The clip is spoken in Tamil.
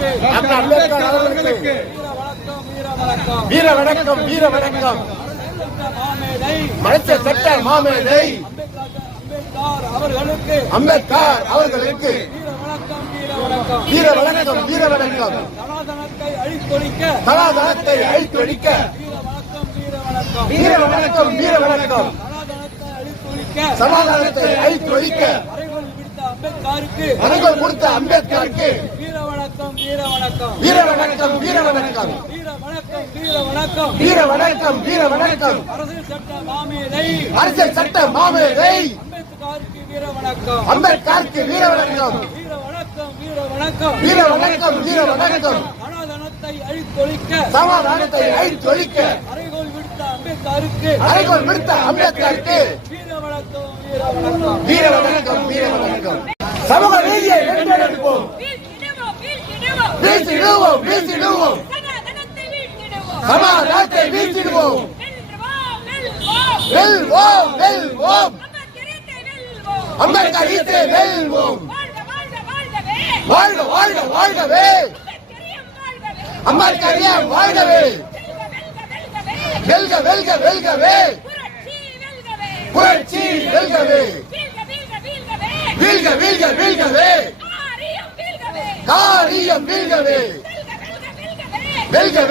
டாக்டர் அம்பேத்கர் அவர்களுக்கு வீர வணக்கம் வீர வணக்கம். மறைச்ச சட்ட மாமேதை அம்பேத்கர் அவர்களுக்கு வீர வணக்கம் வீர வணக்கம். சனாதனத்தை அழித்தொழிக்க வீர வணக்கம் வீர வணக்கம். சனாதனத்தை அழித்தொழிக்க அறைகோல் கொடுத்த அம்பேத்கருக்கு வீர வணக்கம் வீர வணக்கம் வீர வணக்கம் வீர வணக்கம் வீர வணக்கம் வீர வணக்கம் வீர வணக்கம் வீர வணக்கம். அரசியல் சட்ட மாமேதை அம்பேத்கருக்கு வீர வணக்கம் அம்பேத்கருக்கு வீர வணக்கம் வீர வணக்கம் வீர வணக்கம் வீர வணக்கம் வீர வணக்கம். சனாதனத்தை அழித்தொழிக்க சமாதானத்தை அழித்தொழிக்க அறைகோல் விடுத்த அம்பேத்கருக்கு அறைகோல் விடுத்த அம்பேத்கருக்கு வீர வணக்கம் வீர வணக்கம் வீர வணக்கம் வீர வணக்கம். சமூக நீதியை வென்றெடுப்போம், வீழ்த்திடுவோம் வீழ்த்திடுவோம், சமாதானத்தை வீழ்த்திடுவோம், வெல்வோம் வெல்வோம், அம்பேத்கர் ஈசை வெல்வோம். வாழ்க வாழ்க வாழ்கவே அம்பேத்கர் வாழ்கவே. வெல்க வெல்க வெல்கவே புரட்சி வெல்கவே. வீழ்க வீழ்க வீழ்கவே காரியம் வீழ்கவே வெல்கவே.